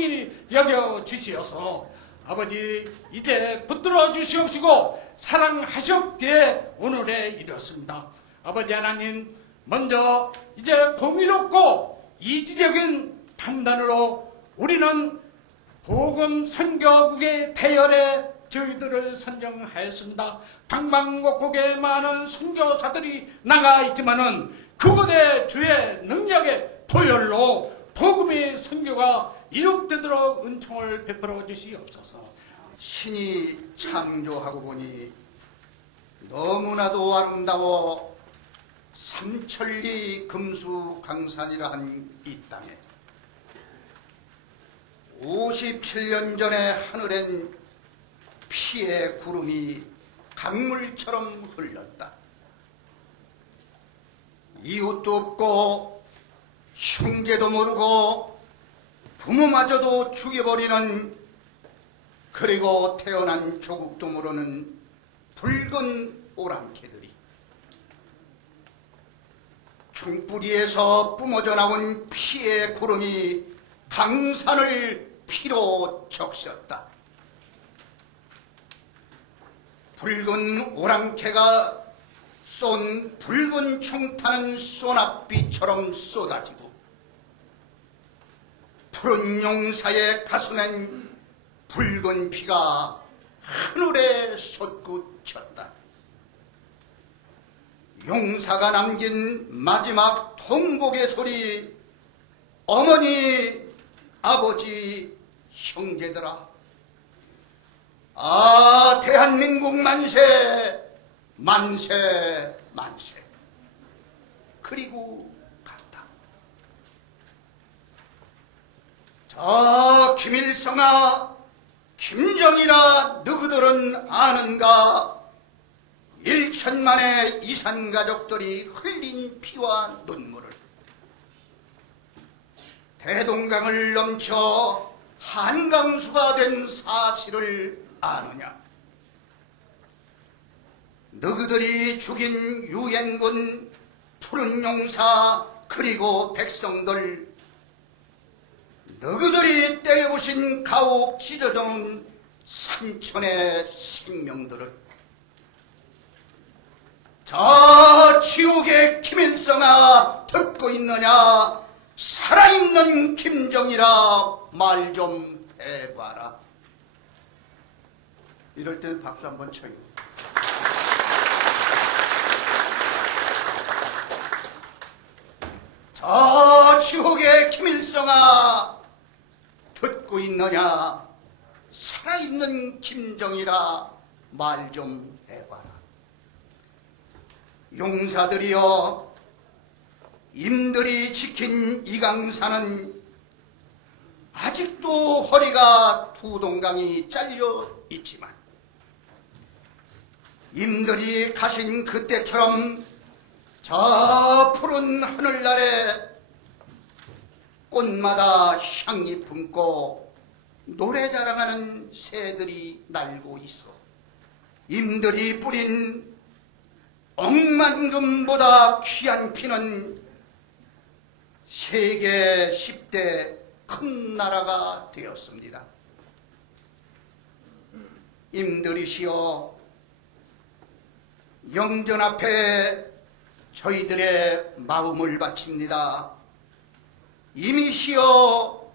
성인이 여겨 주시어서 아버지 이제 붙들어 주시옵시고 사랑하셨기에 오늘에 이르렀습니다. 아버지 하나님, 먼저 이제 공의롭고 이지적인 판단으로 우리는 복음 선교국의 대열에 저희들을 선정하였습니다. 방방곡곡에 많은 선교사들이 나가 있지만은 그곳에 주의 능력의 보혈로 복음의 선교가 이룩되도록 은총을 베풀어 주시옵소서. 신이 창조하고 보니 너무나도 아름다워 삼천리 금수강산이라 한 이 땅에 57년 전에 하늘엔 피의 구름이 강물처럼 흘렀다. 이웃도 없고 형제도 모르고 부모마저도 죽여버리는, 그리고 태어난 조국도 모르는 붉은 오랑캐들이 총뿌리에서 뿜어져 나온 피의 구름이 강산을 피로 적셨다. 붉은 오랑캐가 쏜 붉은 총타는 소낙비처럼 쏟아지고 푸른 용사의 가슴엔 붉은 피가 하늘에 솟구쳤다. 용사가 남긴 마지막 통곡의 소리, 어머니, 아버지, 형제들아, 아, 대한민국 만세, 만세, 만세. 그리고 갔다. 저 김일성아, 김정일아, 너희들은 아는가? 1천만의 이산가족들이 흘린 피와 눈물을, 대동강을 넘쳐 한강수가 된 사실을 아느냐? 너희들이 죽인 유엔군, 푸른 용사, 그리고 백성들, 너희들이 때려부신 가옥 찢어져온 3천의 생명들을, 저 지옥의 김일성아, 듣고 있느냐? 살아있는 김정일아, 말 좀 해봐라. 이럴 때는 박수 한번 쳐요. 저 지옥의 김일성아, 듣고 있느냐? 살아있는 김정일아, 말 좀 해봐라. 용사들이여, 임들이 지킨 이 강산은 아직도 허리가 두 동강이 잘려 있지만, 임들이 가신 그때처럼 저 푸른 하늘 아래 꽃마다 향기 품고 노래 자랑하는 새들이 날고 있어. 임들이 뿌린 억만금보다 귀한 피는 세계 10대 큰 나라가 되었습니다. 임들이시여, 영전 앞에 저희들의 마음을 바칩니다. 임이시여,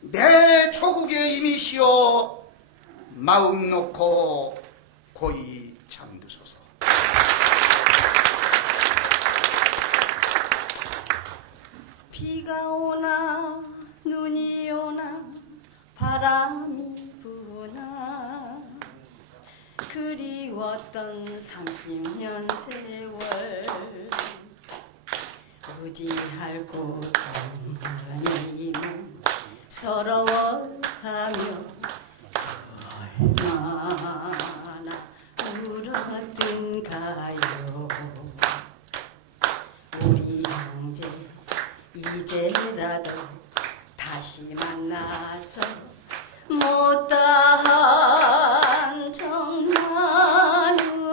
내 조국의 임이시여, 마음 놓고 고이 잠드소서. 비가 오나 눈이 오나 바람이 부나 그리웠던 30년 세월 의지할 곳 없는 서러워하며 얼마나 울었던가요. 우리 형제 이제라도 다시 만나서 못다한 정 나누는데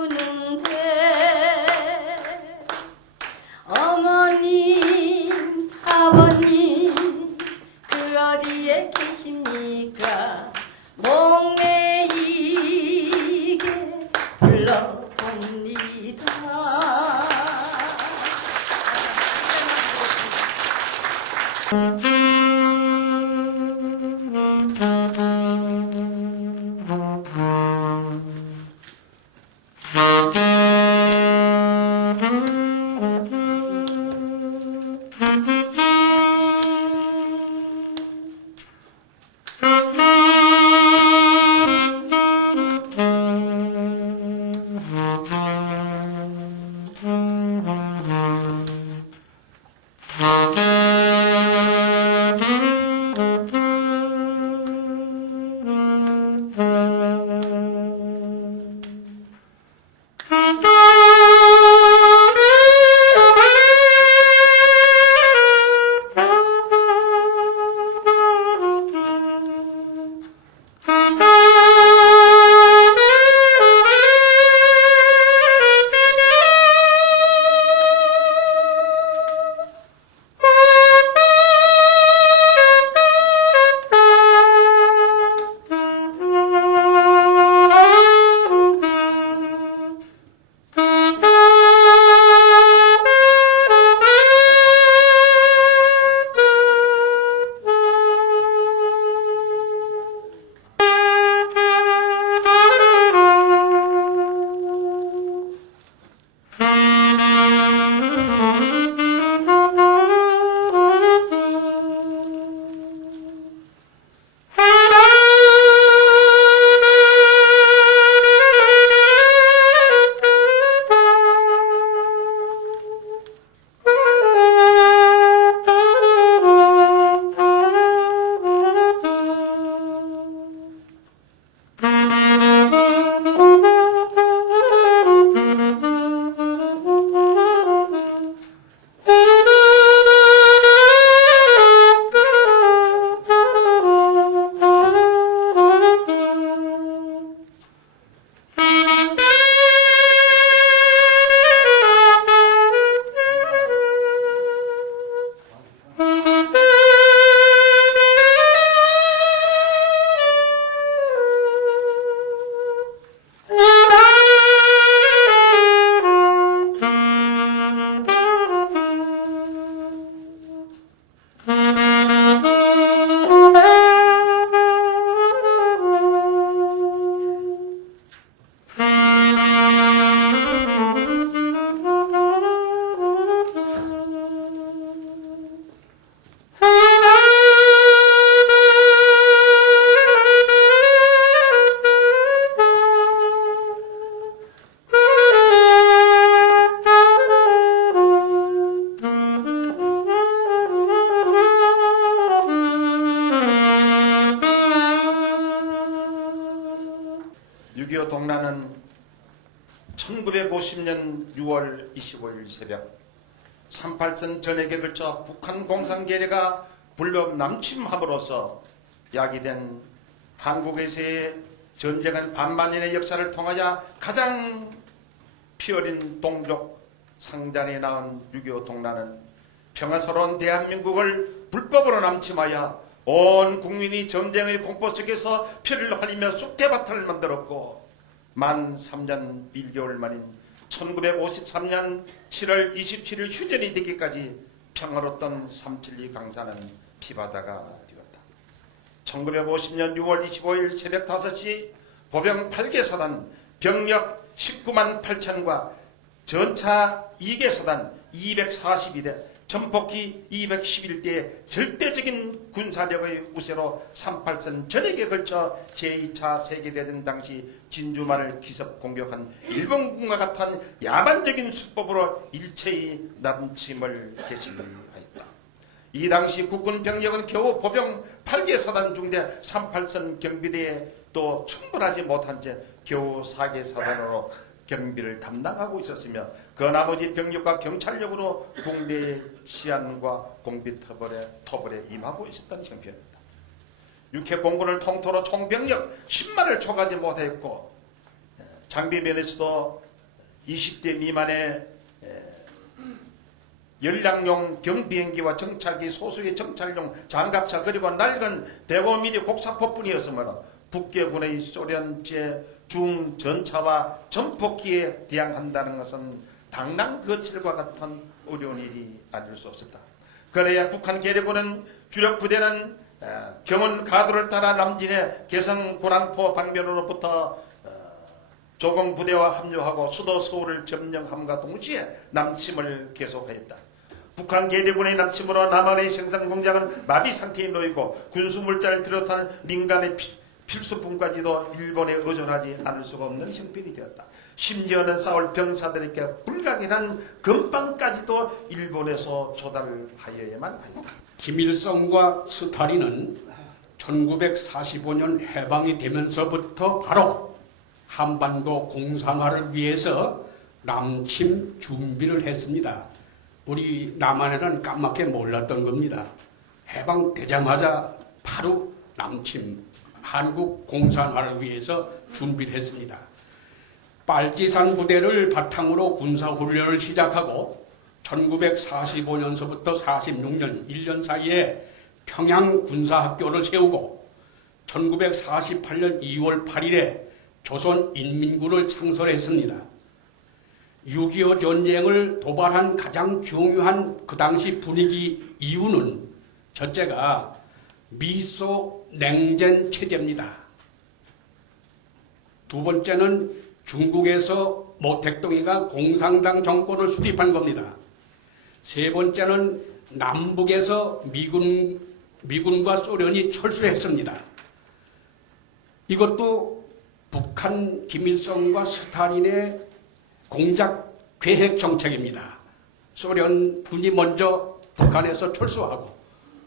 어머님 아버님 그 어디에 6.25 동란은 1950년 6월 25일 새벽 38선 전역에 걸쳐 북한 공산계례가 불법 남침함으로써 야기된 한국에서의 전쟁은 반만년의 역사를 통하여 가장 피어린 동족 상잔에 낳은 6.25 동란은 평화스러운 대한민국을 불법으로 남침하여 온 국민이 전쟁의 공포 속에서 피를 흘리며 쑥대밭을 만들었고 만 3년 1개월 만인 1953년 7월 27일 휴전이 되기까지 평화로웠던 372 강사는 피바다가 되었다. 1950년 6월 25일 새벽 5시 보병 8개 사단 병력 19만 8천과 전차 2개 사단 242대 전폭기 211대의 절대적인 군사력의 우세로 38선 전역에 걸쳐 제2차 세계대전 당시 진주만을 기습 공격한 일본군과 같은 야만적인 수법으로 일체의 남침을 개시하였다. 이 당시 국군 병력은 겨우 보병 8개 사단 중대 38선 경비대에 또 충분하지 못한 채 겨우 4개 사단으로 경비를 담당하고 있었으며 그 나머지 병력과 경찰력으로 국내 시안과 공비 터벌에 임하고 있었던 형편입니다. 육해 공군을 통틀어 총병력 10만을 초과하지 못했고 장비면에서도 20대 미만의 연락용 경비행기와 정찰기 소수의 정찰용 장갑차 그리고 낡은 대포미니 곡사포뿐이었으므로 북계군의 소련제 중전차와 전폭기에 대항한다는 것은 당장 거칠과 같은 어려운 일이 아닐 수 없었다. 그래야 북한 계력군은 주력 부대는 경원 가도를 따라 남진의 개성 고랑포 방면으로부터 조공 부대와 합류하고 수도 서울을 점령함과 동시에 남침을 계속하였다. 북한 계력군의 남침으로 남한의 생산 공장은 마비 상태에 놓이고 군수 물자를 비롯한 민간의 필수품까지도 일본에 의존하지 않을 수가 없는 형편이 되었다. 심지어는 싸울 병사들에게 불가결한 건빵까지도 일본에서 조달하여야만 하였다. 김일성과 스탈린은 1945년 해방이 되면서부터 바로 한반도 공산화를 위해서 남침 준비를 했습니다. 우리 남한에는 까맣게 몰랐던 겁니다. 해방되자마자 바로 남침, 한국 공산화를 위해서 준비를 했습니다. 빨치산 부대를 바탕으로 군사훈련을 시작하고 1945년서부터 46년 1년 사이에 평양 군사학교를 세우고 1948년 2월 8일에 조선인민군을 창설했습니다. 6.25 전쟁을 도발한 가장 중요한 그 당시 분위기 이유는 첫째가 미소 냉전 체제입니다. 두 번째는 중국에서 모택동이가 공산당 정권을 수립한 겁니다. 세 번째는 남북에서 미군과 소련이 철수했습니다. 이것도 북한 김일성과 스탈린의 공작 계획 정책입니다. 소련군이 먼저 북한에서 철수하고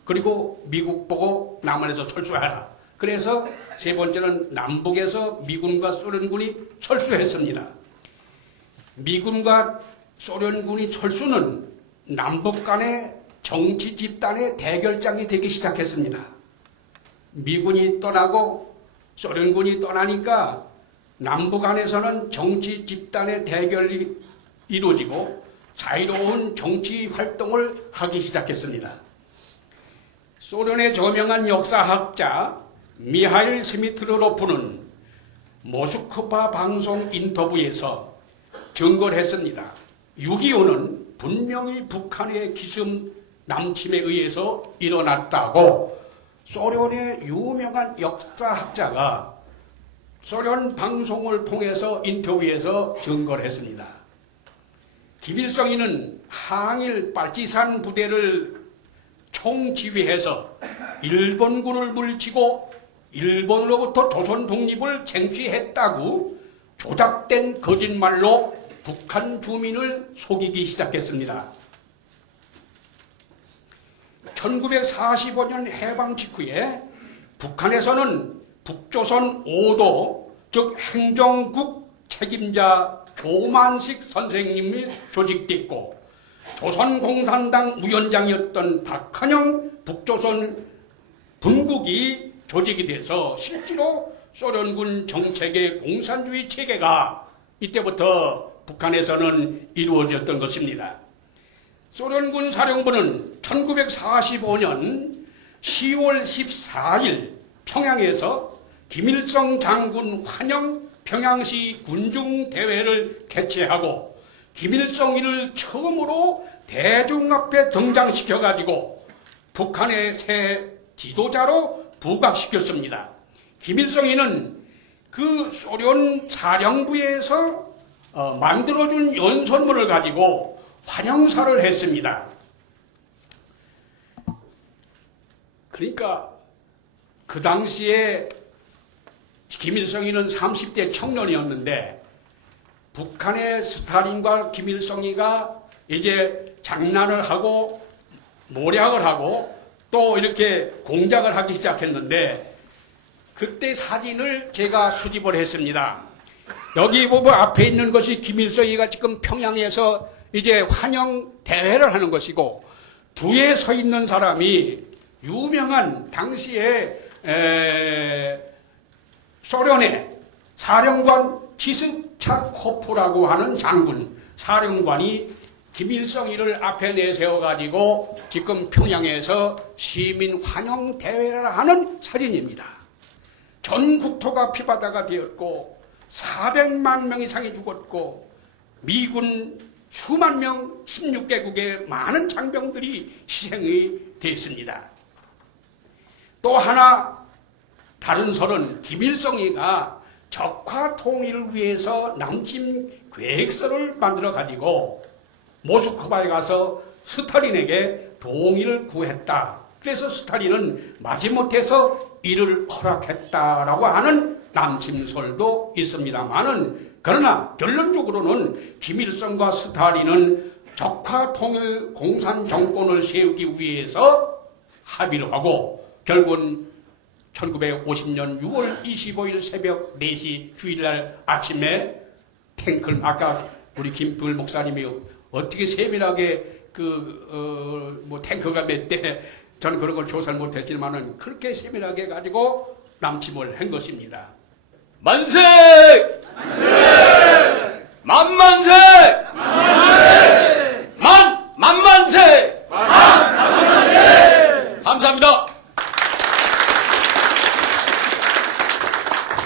그리고 미국 보고 남한에서 철수하라. 그래서 세 번째는 남북에서 미군과 소련군이 철수했습니다. 미군과 소련군이 철수는 남북 간의 정치 집단의 대결장이 되기 시작했습니다. 미군이 떠나고 소련군이 떠나니까 남북 안에서는 정치 집단의 대결이 이루어지고 자유로운 정치 활동을 하기 시작했습니다. 소련의 저명한 역사학자 미하일 스미트로프는 모스크바 방송 인터뷰에서 증거를 했습니다. 6.25는 분명히 북한의 기습 남침에 의해서 일어났다고 소련의 유명한 역사학자가 소련 방송을 통해서 인터뷰에서 증거를 했습니다. 김일성이는 항일 빨치산 부대를 총지휘해서 일본군을 물리치고 일본으로부터 조선 독립을 쟁취했다고 조작된 거짓말로 북한 주민을 속이기 시작했습니다. 1945년 해방 직후에 북한에서는 북조선 5도, 즉 행정국 책임자 조만식 선생님이 조직됐고 조선공산당 위원장이었던 박헌영 북조선 분국이 조직이 돼서 실제로 소련군 정책의 공산주의 체계가 이때부터 북한에서는 이루어졌던 것입니다. 소련군 사령부는 1945년 10월 14일 평양에서 김일성 장군 환영 평양시 군중대회를 개최하고 김일성이를 처음으로 대중 앞에 등장시켜가지고 북한의 새 지도자로 부각시켰습니다. 김일성이는 그 소련 사령부에서 만들어준 연설문을 가지고 환영사를 했습니다. 그러니까 그 당시에 김일성이는 30대 청년이었는데 북한의 스탈린과 김일성이가 이제 장난을 하고 모략을 하고 또 이렇게 공작을 하기 시작했는데 그때 사진을 제가 수집을 했습니다. 여기 보면 앞에 있는 것이 김일성이가 지금 평양에서 이제 환영 대회를 하는 것이고 뒤에 서 있는 사람이 유명한 당시에 소련의 사령관 치스차코프라고 하는 장군, 사령관이 김일성이를 앞에 내세워가지고 지금 평양에서 시민 환영 대회를 하는 사진입니다. 전 국토가 피바다가 되었고 400만 명 이상이 죽었고 미군 수만 명 16개국의 많은 장병들이 희생이 됐습니다. 또 하나 다른 설은 김일성이가 적화 통일을 위해서 남침 계획서를 만들어 가지고 모스크바에 가서 스탈린에게 동의를 구했다. 그래서 스탈린은 마지못해서 이를 허락했다라고 하는 남침설도 있습니다만은 그러나 결론적으로는 김일성과 스탈린은 적화 통일 공산 정권을 세우기 위해서 합의를 하고 결국은 1950년 6월 25일 새벽 4시 주일날 아침에 탱크를 아까 우리 김두일 목사님이 어떻게 세밀하게 탱크가 몇 대 저는 그런 걸 조사를 못했지만은 그렇게 세밀하게 가지고 남침을 한 것입니다. 만세!